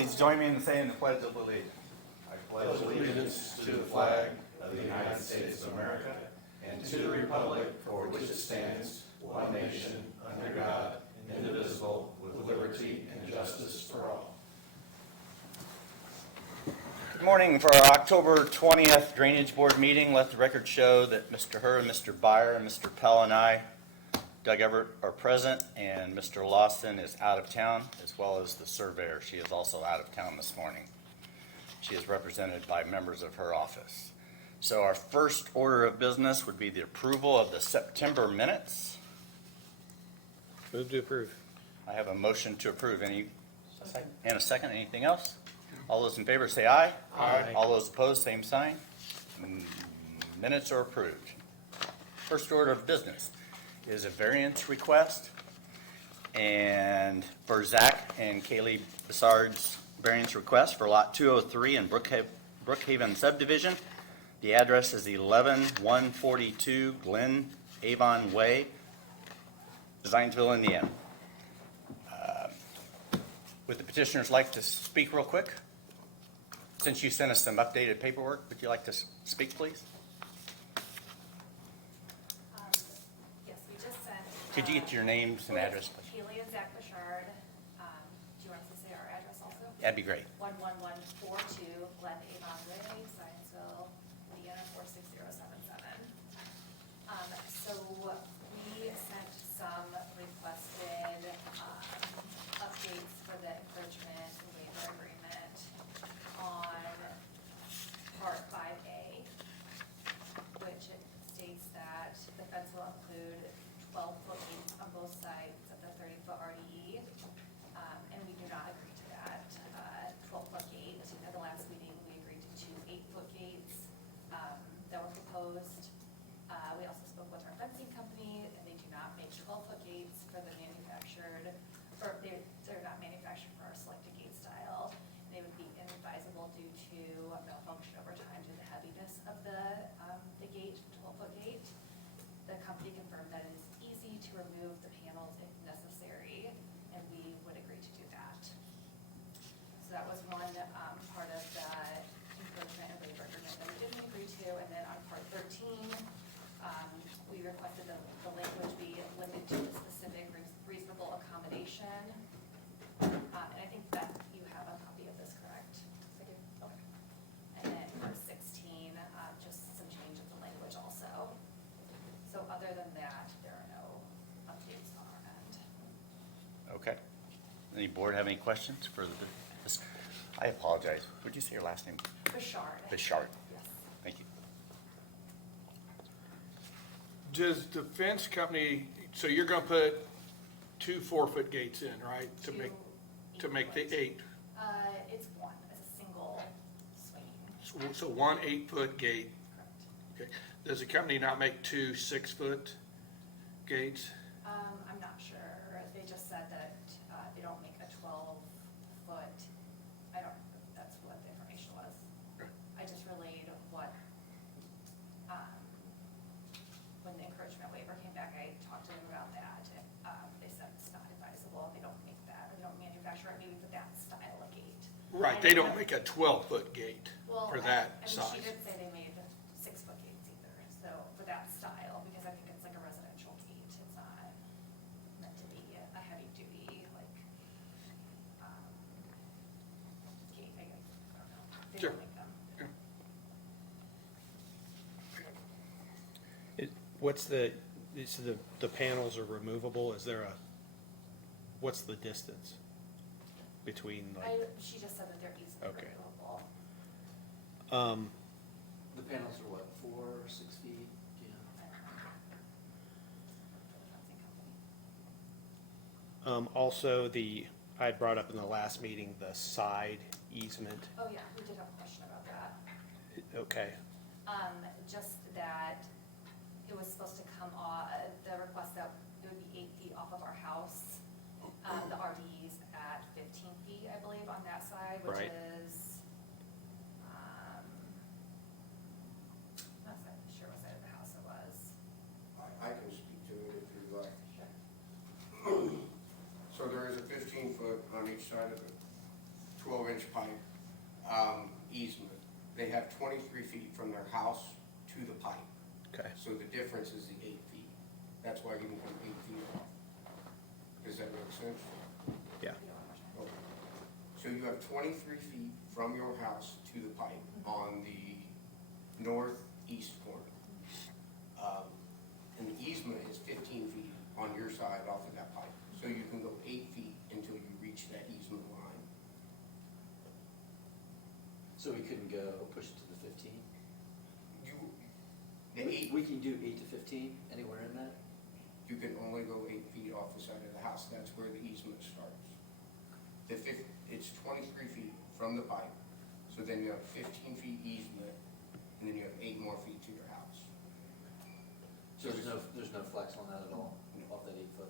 Please join me in saying the Pledge of Allegiance. I pledge allegiance to the flag of the United States of America and to the republic for which it stands, one nation, under God, indivisible, with liberty and justice for all. Good morning. For our October 20th Drainage Board meeting, let the record show that Mr. Herr, Mr. Byer, and Mr. Pell and I, Doug Everett, are present, and Mr. Lawson is out of town, as well as the surveyor. She is also out of town this morning. She is represented by members of her office. So our first order of business would be the approval of the September minutes. Move to approve. I have a motion to approve. And a second. Anything else? All those in favor say aye. Aye. All those opposed, same sign. Minutes are approved. First order of business is a variance request, and for Zach and Kaylee Bassard's variance request for lot 203 in Brookhaven subdivision. The address is 11142 Glen Avon Way, Zionsville, Indiana. Would the petitioners like to speak real quick? Since you sent us some updated paperwork, would you like to speak, please? Yes, we just sent. Could you get your names and address, please? Kaylee and Zach Bouchard. Do you want us to say our address also? That'd be great. 11142 Glen Avon Way, Zionsville, Indiana 46077. So we sent some requested updates for the encroachment waiver agreement on Part 5A, which it states that the fence will include 12-foot gates on both sides of the 30-foot RDE, and we do not agree to that 12-foot gate. At the last meeting, we agreed to two 8-foot gates that were proposed. We also spoke with our fencing company, and they do not make 12-foot gates for the manufactured, or they're not manufactured for our selected gate style. They would be inadvisable due to malfunction over time due to the heaviness of the gate, 12-foot gate. The company confirmed that it is easy to remove the panels if necessary, and we would agree to do that. So that was one part of the encroachment and waiver agreement that we didn't agree to. And then on part 13, we requested the language be limited to a specific reasonable accommodation. And I think that you have a copy of this, correct? I do. Okay. And then part 16, just some change of the language also. So other than that, there are no updates on our end. Okay. Any board have any questions for this? I apologize. Would you say your last name? Bouchard. Bouchard. Yes. Thank you. Does the fence company, so you're gonna put two 4-foot gates in, right? To make the 8. It's one. It's a single swinging. So one 8-foot gate. Correct. Okay. Does the company not make two 6-foot gates? I'm not sure. They just said that they don't make a 12-foot. That's what the information was. Okay. I just relayed what, when the encroachment waiver came back, I talked to them about that. They said it's not advisable. They don't make that, or they don't manufacture it maybe for that style of gate. Right, they don't make a 12-foot gate Well, for that I mean, size. she didn't say they made 6-foot gates either, so for that style, because I think it's like a residential gate, it's not meant to be a heavy duty, like, gate, I don't know, they Sure. don't make them. So the panels are removable. Is there what's the distance between She just said that they're easily Okay. removable. The panels are what, 4 or 6 feet? Yeah. I don't know. For the fencing company. Also I had brought up in the last meeting the side easement. Oh, yeah, we did have a question about that. Okay. Just that it was supposed to come off, the request that it would be 8 feet off of our house. The RD's at 15 feet, I believe, on that side, which Right. is, I'm not sure what side of the house it was. I can speak to it if you'd like. Sure. So there is a 15-foot on each side of it? 12-inch pipe, easement. They have 23 feet from their house to the pipe. Okay. So the difference is the 8 feet. That's why you can come 8 feet off. Does that make sense? Yeah. Okay. So you have 23 feet from your house to the pipe on the northeast corner. And the easement is 15 feet on your side off of that pipe. So you can go 8 feet until you reach that easement line. So we couldn't go push it to the 15? The 8, We can do 8 to 15, anywhere in that? you can only go 8 feet off the side of the house. That's where the easement starts. It's 23 feet from the pipe. So then you have 15 feet easement, and then you have 8 more feet to your house. So there's no flex on that at all, off that 8 foot?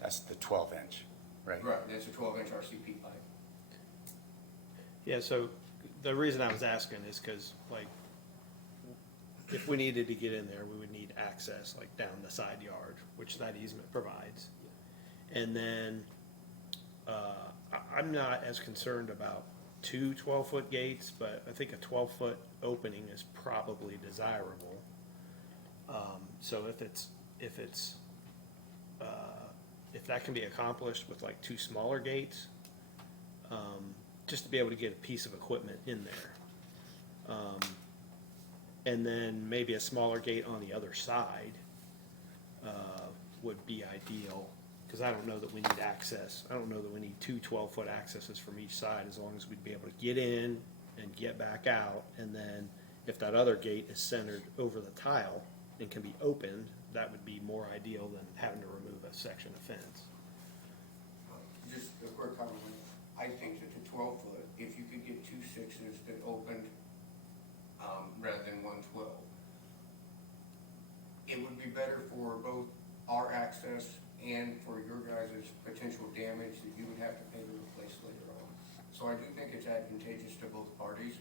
That's the 12-inch, right? Right, that's a 12-inch RCP pipe. Yeah, so the reason I was asking is because, like, if we needed to get in there, we would need access, like, down the side yard, which that easement provides. And then, I'm not as concerned about two 12-foot gates, but I think a 12-foot opening is probably desirable. So if that can be accomplished with like two smaller gates, just to be able to get a piece of equipment in there. And then maybe a smaller gate on the other side, would be ideal, because I don't know that we need access. I don't know that we need two 12-foot accesses from each side, as long as we'd be able to get in and get back out. And then if that other gate is centered over the tile and can be opened, that would be more ideal than having to remove a section of fence. Just a quick comment. I think that the 12-foot, if you could get 2 6s that opened, rather than 1 12, it would be better for both our access and for your guys' potential damage that you would have to pay to replace later on. So I do think it's advantageous to both parties.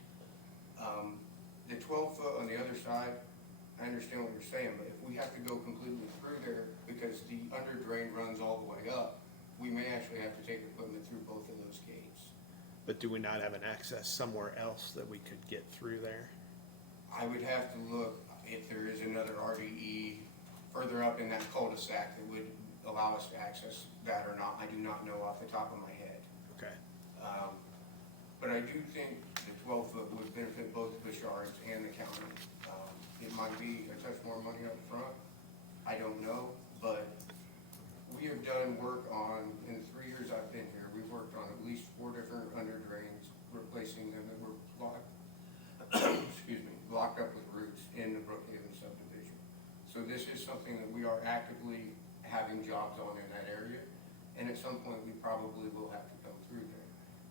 The 12-foot on the other side, I understand what you're saying, but if we have to go completely through there because the under drain runs all the way up, we may actually have to take equipment through both of those gates. But do we not have an access somewhere else that we could get through there? I would have to look if there is another RDE further up in that cul-de-sac that would allow us to access that or not. I do not know off the top of my head. Okay. But I do think the 12-foot would benefit both Bouchards and the county. It might be a touch more money up front. I don't know, but we have done work on, in the 3 years I've been here, we've worked on at least 4 different under drains, replacing them that were blocked, blocked up with roots in the Brookhaven subdivision. So this is something that we are actively having jobs on in that area, and at some point, we probably will have to come through there.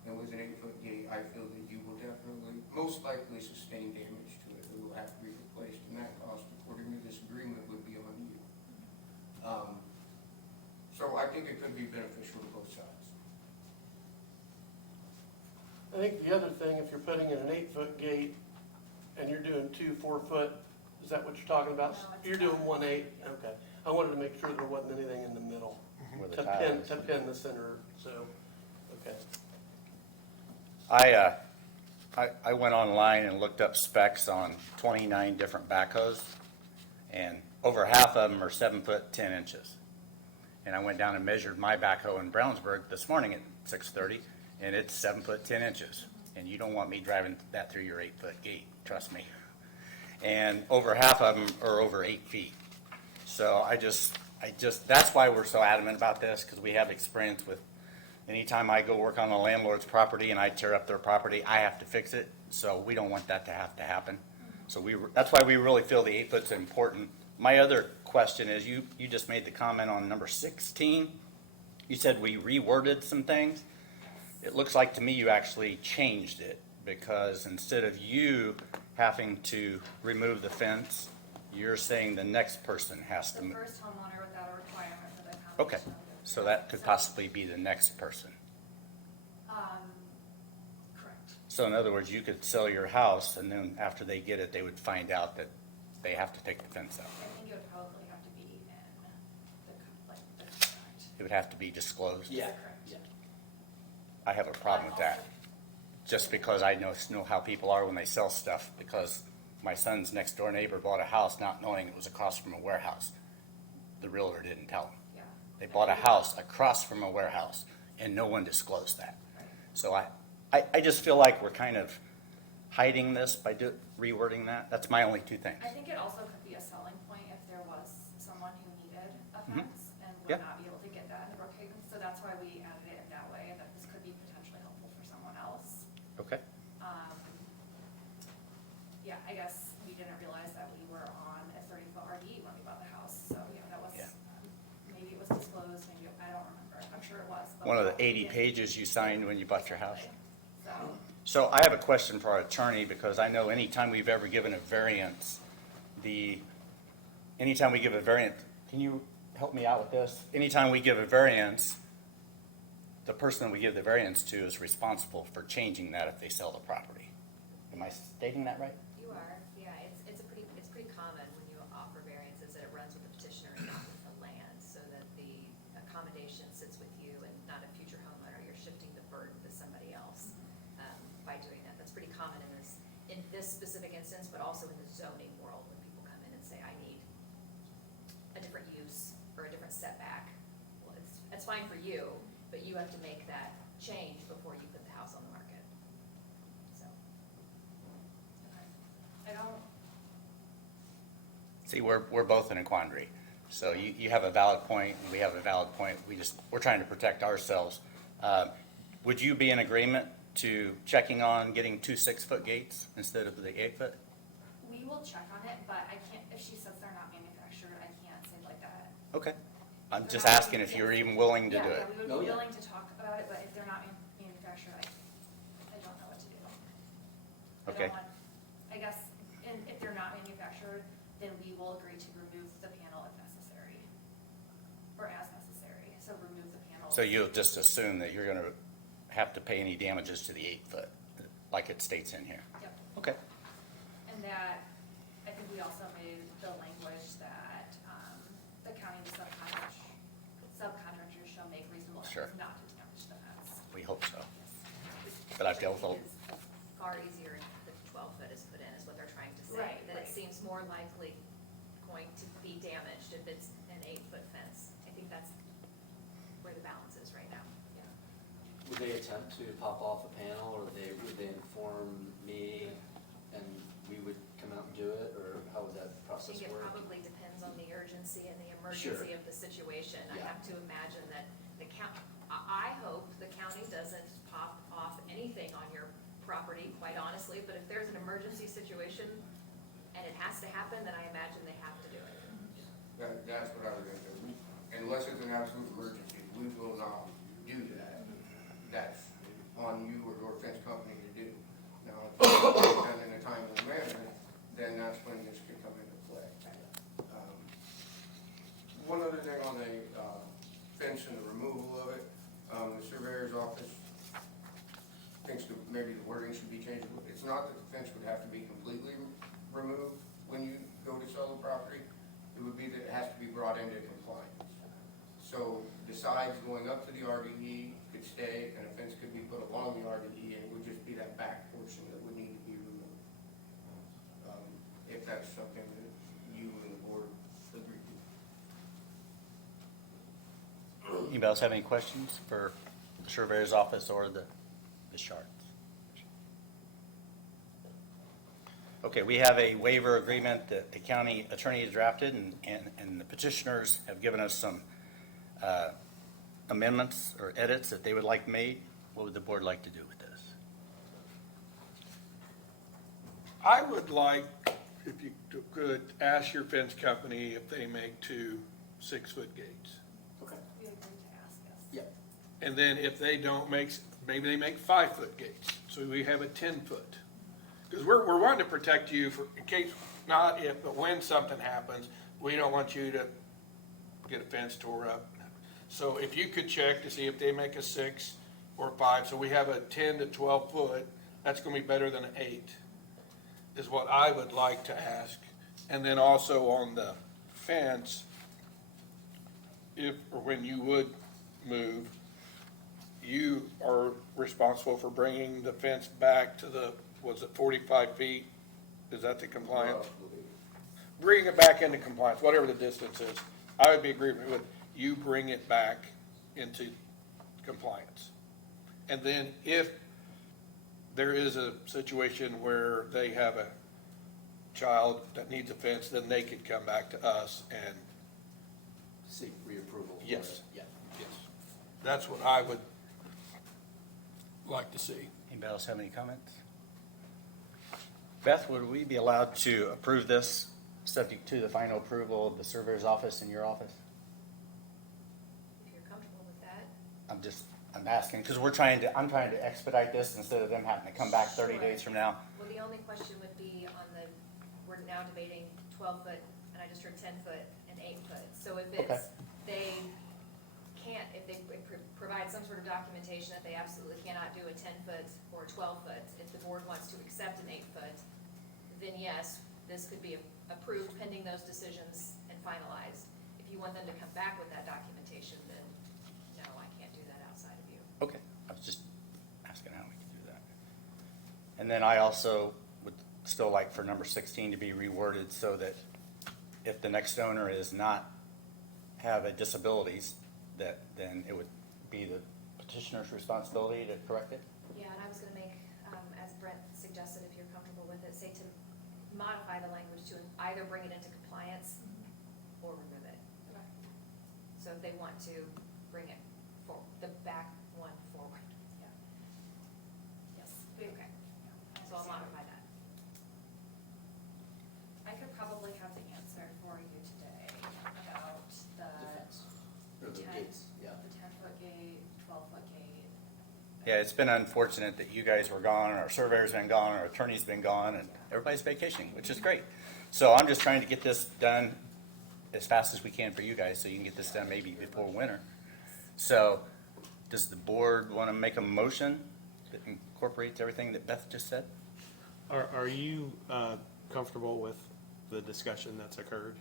And with an 8-foot gate, I feel that you will definitely, most likely sustain damage to it. It will have to be replaced, and that cost, according to this agreement, would be on you. So I think it could be beneficial to both sides. I think the other thing, if you're putting in an 8-foot gate and you're doing 2 4-foot, is that what you're talking about? No, it's You're doing not. 1 8, okay. I wanted to make sure there wasn't anything in the middle Where the to tile pin, is. to pin the center, so, okay. I went online and looked up specs on 29 different backhoes, and over half of them are 7 foot 10 inches. And I went down and measured my backhoe in Brownsburg this morning at 6:30, and it's 7 foot 10 inches. And you don't want me driving that through your 8-foot gate, trust me. And over half of them are over 8 feet. So that's why we're so adamant about this, because we have experience with, anytime I go work on a landlord's property and I tear up their property, I have to fix it. So we don't want that to have to happen. So that's why we really feel the 8-foot's important. My other question is, you just made the comment on number 16. You said we reworded some things. It looks like to me you actually changed it, because instead of you having to remove the fence, you're saying the next person has to The move. first homeowner without a requirement for the combination Okay, of the so that could possibly be the next person. Correct. So in other words, you could sell your house, and then after they get it, they would find out that they have to take the fence out. I think it would probably have to be in the contract. It would have to be disclosed. Yeah, Correct. yeah. I have a problem with that. Just because I know how people are when they sell stuff, because my son's next door neighbor bought a house not knowing it was across from a warehouse. The realtor didn't tell him. Yeah. They bought a house across from a warehouse, and no one disclosed that. So I just feel like we're kind of hiding this by rewording that. That's my only two things. I think it also could be a selling point if there was someone who needed a fence and Yeah. would not be able to get that in the Brookhaven. So that's why we added it in that way, that this could be potentially helpful for someone else. Okay. Yeah, I guess we didn't realize that we were on a 30-foot RD when we bought the house. So, yeah, that was, Yeah. maybe it was disclosed, maybe, I don't remember. I'm sure it was. but One of we the 80 didn't. pages you signed when you bought your house. So, So I have a question for our attorney, because I know anytime we've ever given a variance, anytime we give a variance, can you help me out with this? Anytime we give a variance, the person we give the variance to is responsible for changing that if they sell the property. Am I stating that right? You are, yeah, it's pretty common when you offer variances that it runs with the petitioner and not with the land, so that the accommodation sits with you and not a future homeowner. You're shifting the burden to somebody else by doing that. That's pretty common in this specific instance, but also in the zoning world, when people come in and say, I need a different use or a different setback. Well, it's fine for you, but you have to make that change before you put the house on the market, so. I don't, See, we're both in a quandary. So you have a valid point, and we have a valid point. We're trying to protect ourselves. Would you be in agreement to checking on getting 2 6-foot gates instead of the 8-foot? we will check on it, but I can't, if she says they're not manufactured, I can't say like that. Okay. I'm just asking if you're even willing to do it. Yeah, we would Oh, be yeah. willing to talk about it, but if they're not manufactured, I don't know what to do. I don't Okay. want- I guess, and if they're not manufactured, then we will agree to remove the panel if necessary, or as necessary, so remove the panel. So you'll just assume that you're gonna have to pay any damages to the 8-foot, like it states in here? Yep, Okay. and that, I think we also made the language that, the county subcontractors shall make reasonable Sure. efforts not to damage the fence. We hope so. Which But I've dealt I with- think is far easier if the 12-foot is put in, is what they're trying to say. Right, That it right. seems more likely going to be damaged if it's an 8-foot fence. I think that's where the balance is right now. Yeah. Would they attempt to pop off a panel, or would they inform me and we would come out and do it, or how would that I process think it work? probably depends on the urgency and the emergency of the situation. I Yeah. have to imagine that the county, I hope the county doesn't pop off anything on your property, quite honestly, but if there's an emergency situation and it has to happen, then I imagine they have to do it. That's what I was gonna do. Unless it's an absolute emergency, we will not do that. That's on you or your fence company to do. Now, if it's done in a timely manner, then that's when this could come into play. One other thing on the fence and the removal of it, the surveyor's office thinks that maybe the wording should be changed. It's not that the fence would have to be completely removed when you go to sell the property. It would be that it has to be brought into compliance. So the sides going up to the RDE could stay, and a fence could be put along the RDE, and it would just be that back portion that would need to be removed. If that's something that you and the board agree to. Anybody else have any questions for the surveyor's office or the Sharps? Okay, we have a waiver agreement that the county attorney has drafted, and the petitioners have given us some amendments or edits that they would like made. What would the board like to do with this? I would like, if you could, ask your fence company if they make 2 6-foot gates. Okay. We agreed to ask, yes. Yep. And then if they don't make, maybe they make 5-foot gates, so we have a 10-foot. Because we're wanting to protect you for, in case, not if, but when something happens, we don't want you to get a fence tore up. So if you could check to see if they make a 6 or 5, so we have a 10 to 12 foot, that's gonna be better than an 8, is what I would like to ask. And then also on the fence, if or when you would move, you are responsible for bringing the fence back to the, was it 45 feet? Is that the compliance? Bring it back into compliance, whatever the distance is. I would be agreement with you bring it back into compliance. And then if there is a situation where they have a child that needs a fence, then they could come back to us and, Seek reapproval. for Yes. it. Yeah. yes, that's what I would like to see. Anybody else have any comments? Beth, would we be allowed to approve this, subject to the final approval of the surveyor's office and your office? If you're comfortable with that. I'm asking, because I'm trying to expedite this instead of them having to come back 30 days from now. Well, the only question would be on the, we're now debating 12-foot, and I just heard 10-foot and 8-foot. So if Okay. it's, they can't, if they provide some sort of documentation that they absolutely cannot do a 10-foot or a 12-foot, if the board wants to accept an 8-foot, then yes, this could be approved pending those decisions and finalized. If you want them to come back with that documentation, then no, I can't do that outside of you. Okay, I was just asking how we can do that. And then I also would still like for number 16 to be reworded so that if the next owner is not have a disabilities, that then it would be the petitioner's responsibility to correct it? Yeah, and I was gonna make, as Brent suggested, if you're comfortable with it, say to modify the language to either bring it into compliance or remove it. So if they want to bring it for, the back one forward. Yes. Okay, so I'll modify that. I could probably have the answer for you today about Or the 10 gates, yeah. the 10-foot gate, 12-foot gate. Yeah, it's been unfortunate that you guys were gone, our surveyor's been gone, our attorney's been gone, and everybody's vacationing, which is great. So I'm just trying to get this done as fast as we can for you guys, so you can get this done maybe before winter. So, does the board want to make a motion that incorporates everything that Beth just said? Are you comfortable with the discussion that's occurred?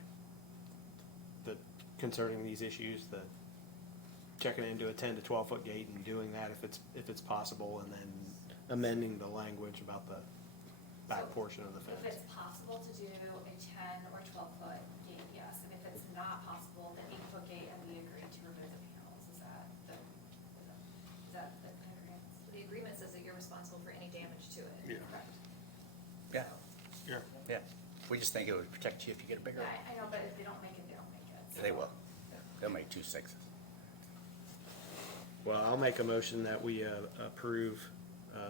That concerning these issues, that checking into a 10 to 12-foot gate and doing that if it's possible, and then amending the language about the back So, portion of the If fence? it's possible to do a 10 or 12-foot gate, yes, and if it's not possible, then 8-foot gate, and we agree to remove the panels, is that the agreement? The agreement says that you're responsible for any damage to it. Yeah. Correct. Yeah, Yeah. yeah. We just think it would protect you if you get a bigger Yeah, one. I know, but if they don't make it, they don't make it. so- They will. They'll make 2 6s. Well, I'll make a motion that we approve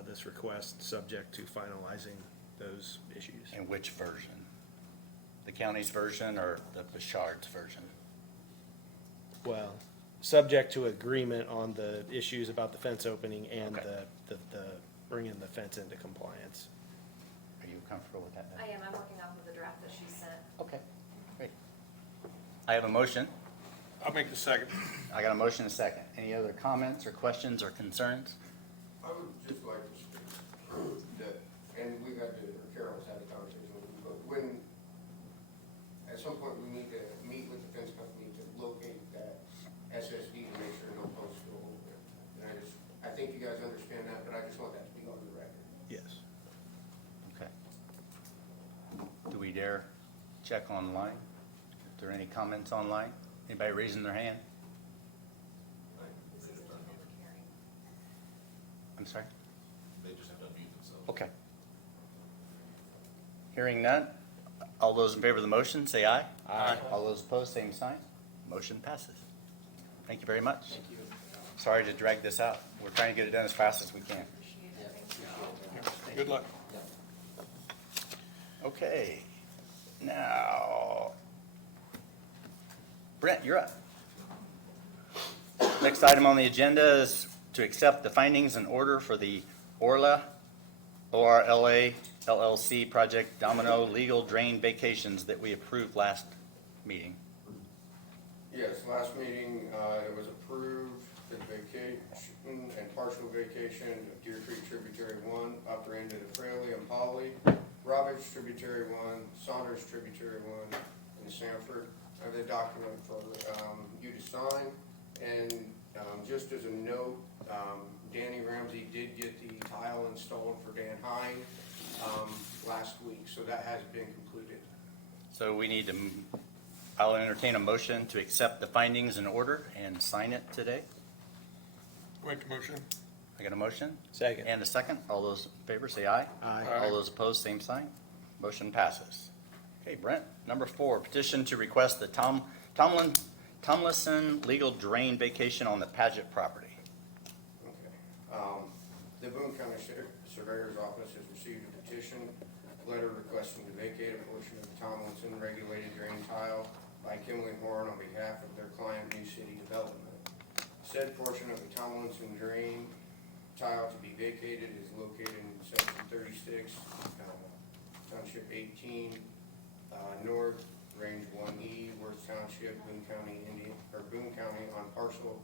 this request, subject to finalizing those issues. And which version? The county's version or the Bouchard's version? Well, subject to agreement on the issues about the fence opening and Okay. the bringing the fence into compliance. Are you comfortable with that? Beth? I am, I'm working off of the draft that she sent. Okay, great. I have a motion. I'll make the second. I got a motion and a second. Any other comments or questions or concerns? I would just like to state that, and we've had to, or Carol's had a conversation with you, but when, at some point, we need to meet with the fence company to locate that SSD to make sure no posts go over it. And I think you guys understand that, but I just want that to be on the record. Yes. Okay. Do we dare check online? If there are any comments online? Anybody raising their hand? This is a public hearing. I'm sorry? They just have to unmute themselves. Okay. Hearing none, all those in favor of the motion, say aye. Aye. All those opposed, same sign. Motion passes. Thank you very much. Thank you. Sorry to drag this out. We're trying to get it done as fast as we can. Good luck. Okay, now, Brent, you're up. Next item on the agenda is to accept the findings and order for the ORLA LLC Project Domino Legal Drain Vacations that we approved last meeting. Yes, last meeting, it was approved, the vacation and partial vacation of Deer Creek Tributary 1, upper end of the Fraley and Polly, Roberts Tributary 1, Saunders Tributary 1, and Sanford. I have the document for you to sign, and Just as a note, Danny Ramsey did get the tile installed for Dan Hine last week, so that has been concluded. So we need to, I'll entertain a motion to accept the findings in order and sign it today. Make a motion. I got a motion? Second. And a second. All those in favor say aye. Aye. All those opposed, same sign. Motion passes. Okay, Brent, number 4, petition to request the Tomlinson legal drain vacation on the Paget property. Okay. The Boone County Surveyor's Office has received a petition letter requesting to vacate a portion of the Tomlinson regulated drain tile by Kimley Horn on behalf of their client, New City Development. Said portion of the Tomlinson drain tile to be vacated is located in section 36, Township 18, North, Range 1E, Worth Township, Boone County, Boone County on parcel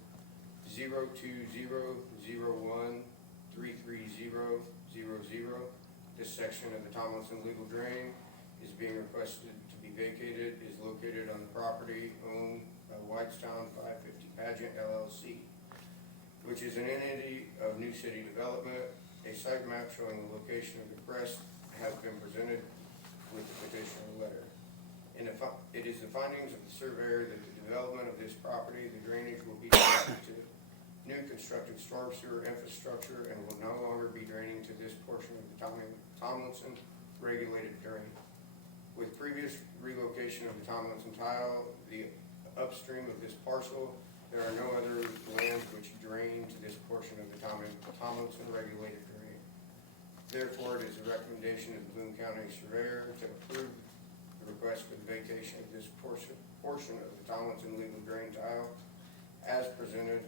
02001330000. This section of the Tomlinson legal drain is being requested to be vacated, is located on the property owned by Whitestown 550 Pageant LLC, which is an entity of New City Development. A site map showing the location of the crest has been presented with the petitioner letter. It is the findings of the surveyor that the development of this property, the drainage will be connected to new constructed storm sewer infrastructure and will no longer be draining to this portion of the Tomlinson regulated drain. With previous relocation of the Tomlinson tile, the upstream of this parcel, there are no other lands which drain to this portion of the Tomlinson regulated drain. Therefore, it is a recommendation of the Boone County Surveyor to approve the request for the vacation of this portion of the Tomlinson legal drain tile as presented,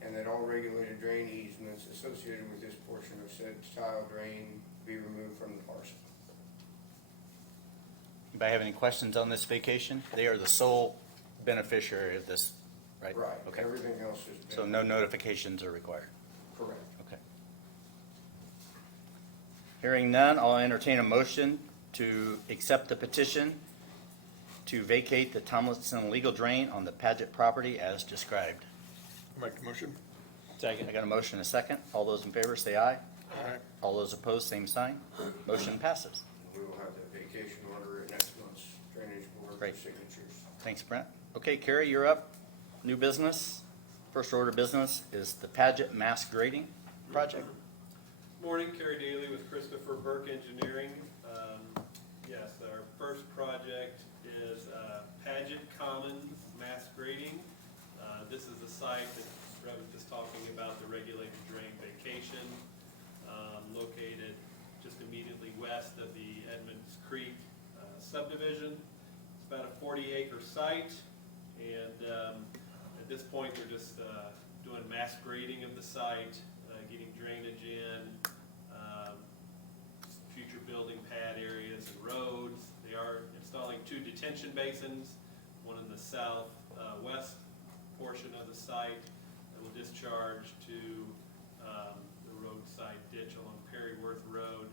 and that all regulated drain easements associated with this portion of said tile drain be removed from the parcel. Anybody have any questions on this vacation? They are the sole beneficiary of this, right? Right, Okay. everything else has been. So no notifications are required. Correct. Okay. Hearing none, I'll entertain a motion to accept the petition to vacate the Tomlinson legal drain on the Paget property as described. Make the motion. Second. I got a motion, a second. All those in favor say aye. Aye. All those opposed, same sign. Motion passes. We will have the vacation order at next month's drainage board Great. signatures. Thanks, Brent. Okay, Carrie, you're up. New business. First order of business is the Paget mass grading project. Morning, Kerry Daly with Christopher Burke Engineering. Yes, our first project is Paget Commons mass grading. This is the site that Brett was just talking about, the regulated drain vacation, located just immediately west of the Edmonds Creek subdivision. It's about a 40-acre site, and at this point, they're just doing mass grading of the site, getting drainage in, future building pad areas and roads. They are installing 2 detention basins, one in the southwest portion of the site that will discharge to the roadside ditch along Perryworth Road,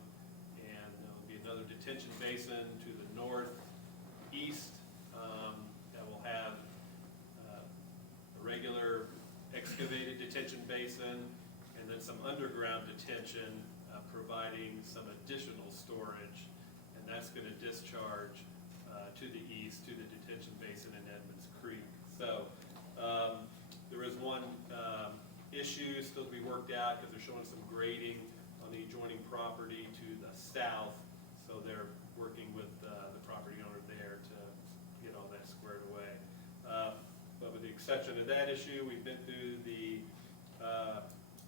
and there will be another detention basin to the northeast that will have a regular excavated detention basin, and then some underground detention, providing some additional storage, and that's going to discharge to the east to the detention basin in Edmonds Creek. So there is one issue still to be worked out because they're showing some grading on the adjoining property to the south, so they're working with the property owner there to get all that squared away. But with the exception of that issue, we've been through the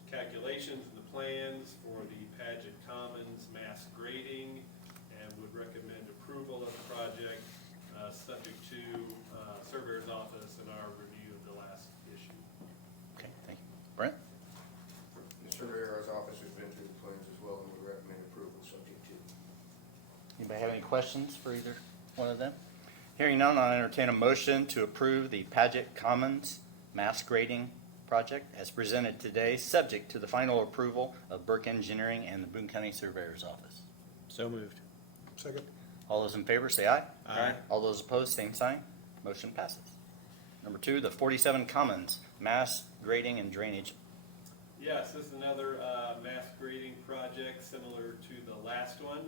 calculations and the plans for the Paget Commons mass grading, and would recommend approval of the project, subject to Surveyor's Office and our review of the last issue. Okay, thank you. Brent? The surveyor's office has been through the plans as well and would recommend approval subject to. Anybody have any questions for either one of them? Hearing none, I'll entertain a motion to approve the Paget Commons mass grading project as presented today, subject to the final approval of Burke Engineering and the Boone County Surveyor's Office. So moved. Second. All those in favor say aye. Aye. All those opposed, same sign. Motion passes. Number 2, the 47 Commons mass grading and drainage. Yes, this is another mass grading project similar to the last one.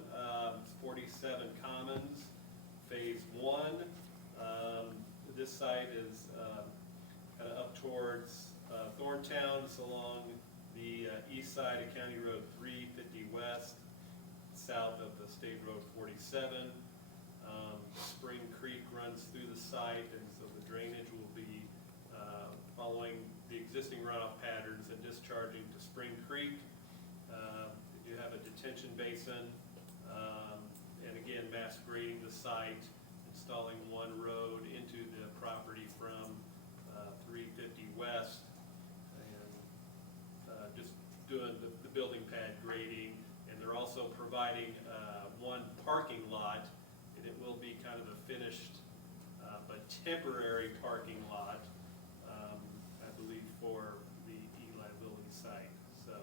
It's 47 Commons, Phase 1. This site is kind of up towards Thorntown. It's along the east side of County Road 350 West, south of the State Road 47. Spring Creek runs through the site, and so the drainage will be following the existing runoff patterns and discharging to Spring Creek. You have a detention basin, and again, mass grading the site, installing one road into the property from 350 West, and just doing the building pad grading. And they're also providing one parking lot, and it will be kind of a finished but temporary parking lot, I believe, for the Eli Lilly site. So,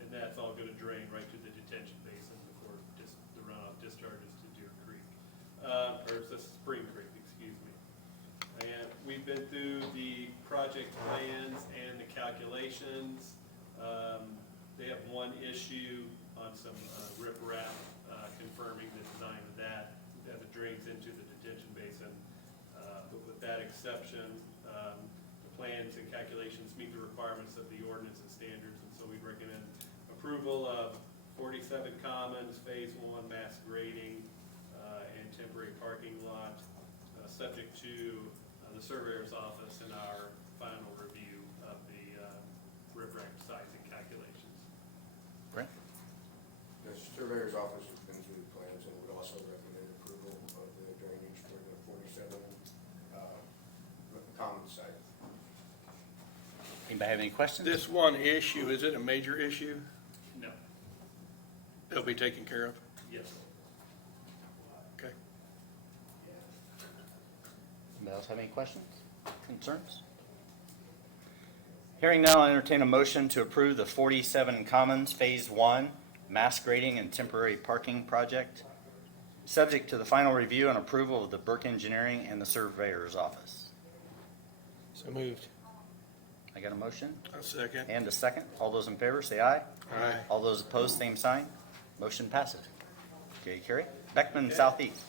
and that's all going to drain right to the detention basin before just the runoff discharges to Deer Creek, or it's Spring Creek, excuse me. And we've been through the project plans and the calculations. They have one issue on some riprap, confirming the design of that as it drains into the detention basin. But with that exception, the plans and calculations meet the requirements of the ordinance and standards, and so we recommend approval of 47 Commons, Phase 1 mass grading, and temporary parking lot, subject to the surveyor's office and our final review of the riprap size and calculations. Brent? The surveyor's office has been through the plans and would also recommend approval of the drainage for the 47 common site. Anybody have any questions? This one issue, is it a major issue? No. It'll be taken care of? Yes. Okay. Anybody else have any questions, concerns? Hearing none, I'll entertain a motion to approve the 47 Commons Phase 1 mass grading and temporary parking project, subject to the final review and approval of the Burke Engineering and the Surveyor's Office. So moved. I got a motion A second. and a second. All those in favor, say aye. Aye. All those opposed, same sign. Motion passes. Jerry Carey, Beckman Southeast.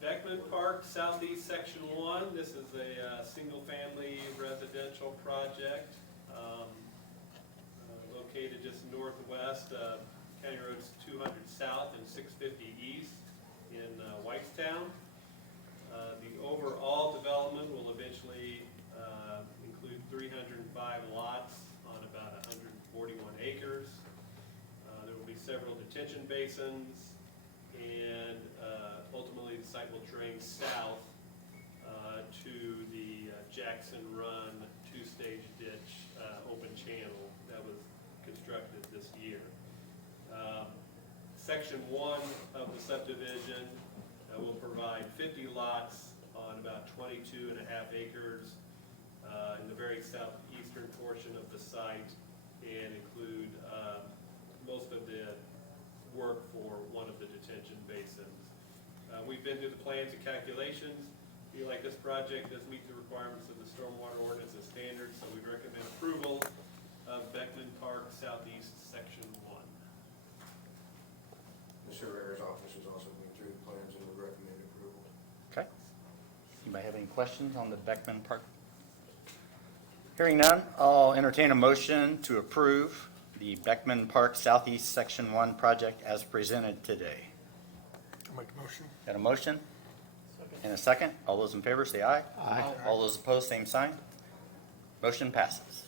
Beckman Park Southeast Section 1, this is a single-family residential project located just northwest of County Roads 200 South and 650 East in Whitestown. The overall development will eventually include 305 lots on about 141 acres. There will be several detention basins, and ultimately the site will drain south to the Jackson Run two-stage ditch open channel that was constructed this year. Section 1 of the subdivision will provide 50 lots on about 22 and a half acres in the very southeastern portion of the site, and include most of the work for one of the detention basins. We've been through the plans and calculations. Feel like this project does meet the requirements of the stormwater ordinance and standards, so we recommend approval of Beckman Park Southeast Section 1. The surveyor's office has also been through the plans and would recommend approval. Okay. Anybody have any questions on the Beckman Park? Hearing none, I'll entertain a motion to approve the Beckman Park Southeast Section 1 project as presented today. I'll make a motion. Got a motion? And a second? All those in favor say aye. Aye. All those opposed, same sign. Motion passes.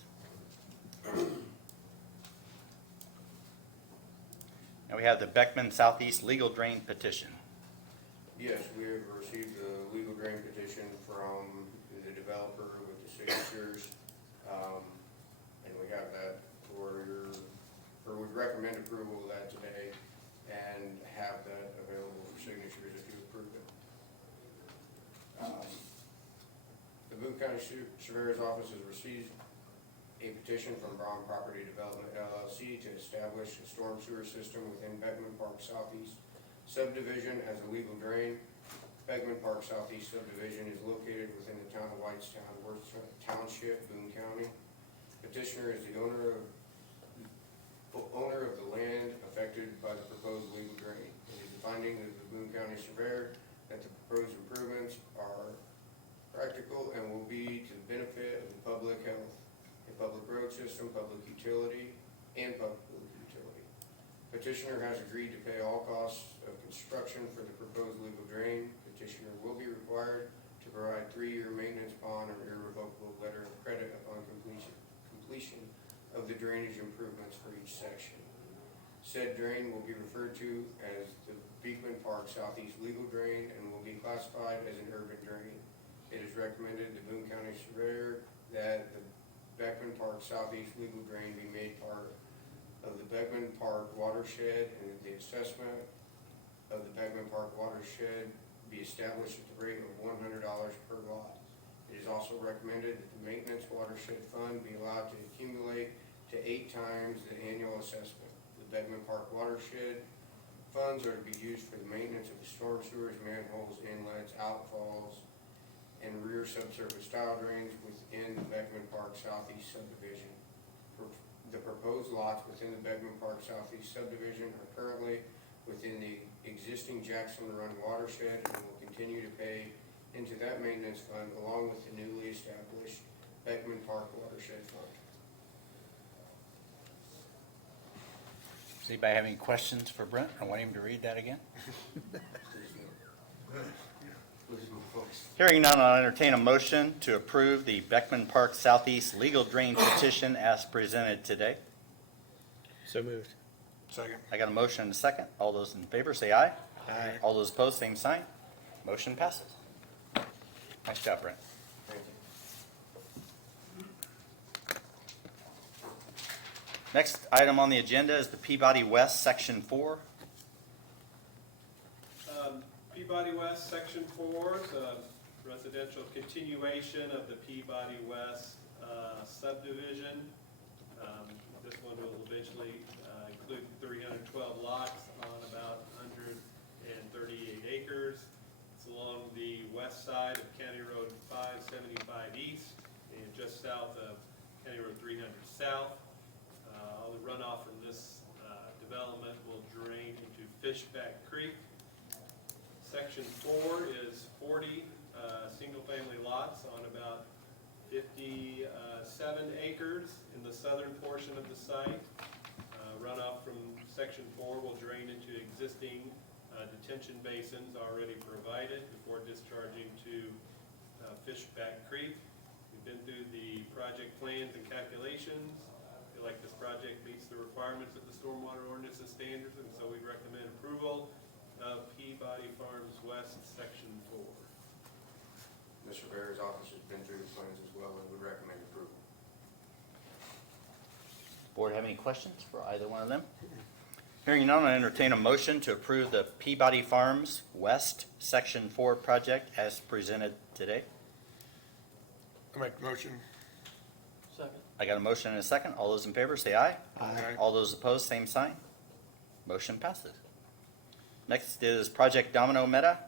Now we have the Beckman Southeast Legal Drain Petition. Yes, we have received a legal drain petition from the developer with the signatures. And we have that we recommend approval of that today and have that available for signatures if you approve it. The Boone County Surveyor's Office has received a petition from Brown Property Development LLC to establish a storm sewer system within Beckman Park Southeast subdivision as a legal drain. Beckman Park Southeast subdivision is located within the town of Whitestown, Worth Township, Boone County. Petitioner is the owner of the land affected by the proposed legal drain. It is the finding of the Boone County Surveyor that the proposed improvements are practical and will be to the benefit of the public health, a public road system, public utility, and public utility. Petitioner has agreed to pay all costs of construction for the proposed legal drain. Petitioner will be required to provide 3-year maintenance bond or irrevocable letter of credit upon completion of the drainage improvements for each section. Said drain will be referred to as the Beekman Park Southeast Legal Drain and will be classified as an urban drain. It is recommended to Boone County Surveyor that the Beckman Park Southeast Legal Drain be made part of the Beckman Park watershed and that the assessment of the Beckman Park watershed be established at the rate of $100 per lot. It is also recommended that the maintenance watershed fund be allowed to accumulate to 8 times the annual assessment. The Beckman Park watershed funds are to be used for the maintenance of the storm sewers, manholes, inlets, outfalls, and rear subsurface tile drains within the Beckman Park Southeast subdivision. The proposed lots within the Beckman Park Southeast subdivision are currently within the existing Jackson Run watershed and will continue to pay into that maintenance fund along with the newly established Beckman Park watershed fund. Does anybody have any questions for Brent? I want him to read that again. Hearing none, I'll entertain a motion to approve the Beckman Park Southeast legal drain petition as presented today. So moved. Second. I got a motion and a second. All those in favor say aye. Aye. All those opposed, same sign. Motion passes. Nice job, Brent. Thank you. Next item on the agenda is the Peabody West, Section 4. Peabody West, Section 4 is a residential continuation of the Peabody West subdivision. This one will eventually include 312 lots on about 138 acres. It's along the west side of County Road 575 East and just south of County Road 300 South. All the runoff from this development will drain into Fishback Creek. Section 4 is 40 single-family lots on about 57 acres in the southern portion of the site. Runoff from Section 4 will drain into existing detention basins already provided before discharging to Fishback Creek. We've been through the project plans and calculations. I feel like this project meets the requirements of the stormwater ordinance and standards, and so we recommend approval of Peabody Farms West, Section 4. The Surveyor's office has been through the plans as well and would recommend approval. Board have any questions for either one of them? Hearing none, I entertain a motion to approve the Peabody Farms West, Section 4 project as presented today. I make the motion. Second. I got a motion and a second. All those in favor say aye. Aye. All those opposed, same sign. Motion passes. Next is Project Domino Meta.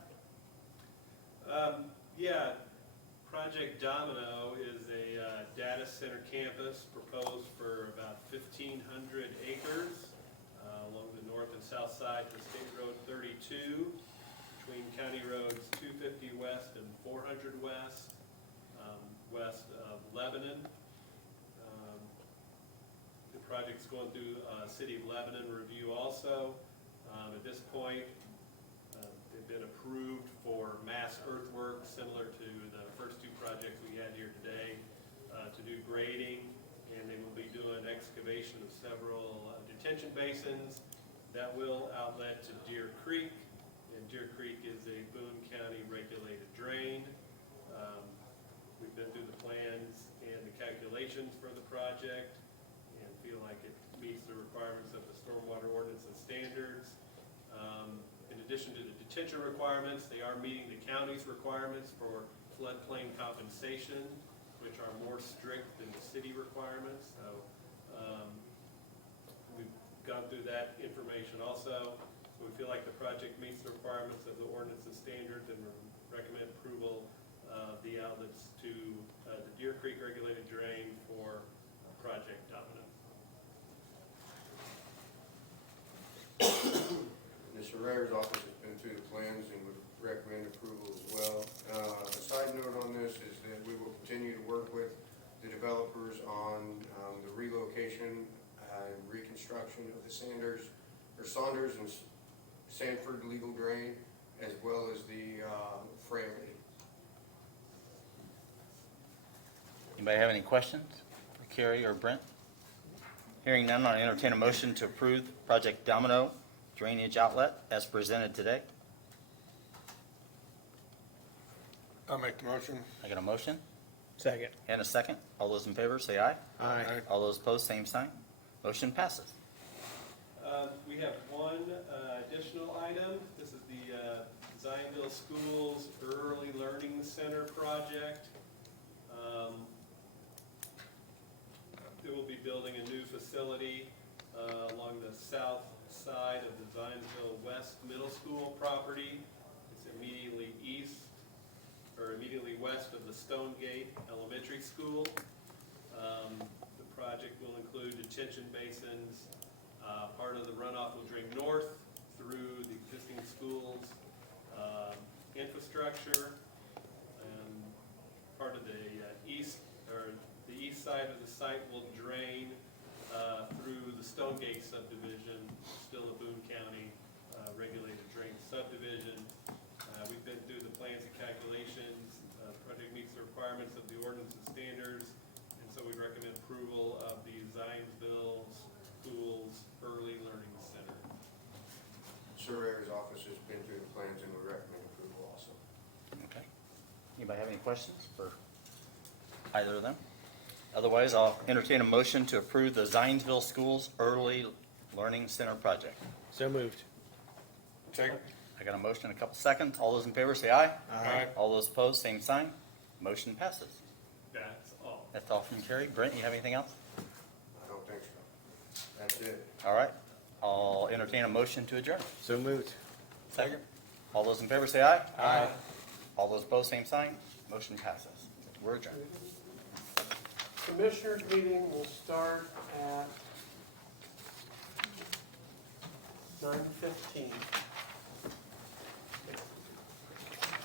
Yeah, Project Domino is a data center campus proposed for about 1,500 acres along the north and south side of State Road 32, between County Roads 250 West and 400 West, west of Lebanon. The project's going through City of Lebanon review also. At this point, they've been approved for mass earthwork, similar to the first 2 projects we had here today, to do grading, and they will be doing excavation of several detention basins that will outlet to Deer Creek, and Deer Creek is a Boone County regulated drain. We've been through the plans and the calculations for the project, and feel like it meets the requirements of the stormwater ordinance and standards. In addition to the detention requirements, they are meeting the county's requirements for floodplain compensation, which are more strict than the city requirements. So we've gone through that information also. So we feel like the project meets the requirements of the ordinance and standards, and we're recommend approval of the outlets to the Deer Creek regulated drain for Project Domino. Mr. Surveyor's office has been through the plans and would recommend approval as well. A side note on this is that we will continue to work with the developers on the relocation and reconstruction of the Saunders and Sanford legal drain, as well as the Fraley. Anybody have any questions for Carrie or Brent? Hearing none, I'll entertain a motion to approve Project Domino drainage outlet as presented today. I'll make the motion. I got a motion Second. and a second. All those in favor say aye. Aye. All those opposed, same sign. Motion passes. We have one additional item. This is the Zionville Schools Early Learning Center project. It will be building a new facility along the south side of the Zionville West Middle School property. It's immediately west of the Stonegate Elementary School. The project will include detention basins. Part of the runoff will drain north through the existing schools' infrastructure, and part of the east side of the site will drain through the Stonegate subdivision, still a Boone County regulated drain subdivision. We've been through the plans and calculations. The project meets the requirements of the ordinance and standards, and so we recommend approval of the Zionsville Schools Early Learning Center. Surveyor's office has been through the plans and would recommend approval also. Okay. Anybody have any questions for either of them? Otherwise, I'll entertain a motion to approve the Zionsville Schools Early Learning Center project. So moved. Second. I got a motion in a couple seconds. All those in favor say aye. Aye. All those opposed, same sign. Motion passes. That's all. That's all from Carrie. Brent, you have anything else? I don't think so. That's it. All right. I'll entertain a motion to adjourn. So moved. Second. All those in favor say aye. Aye. All those opposed, same sign. Motion passes. We're adjourned. Commissioners meeting will start at 9:15.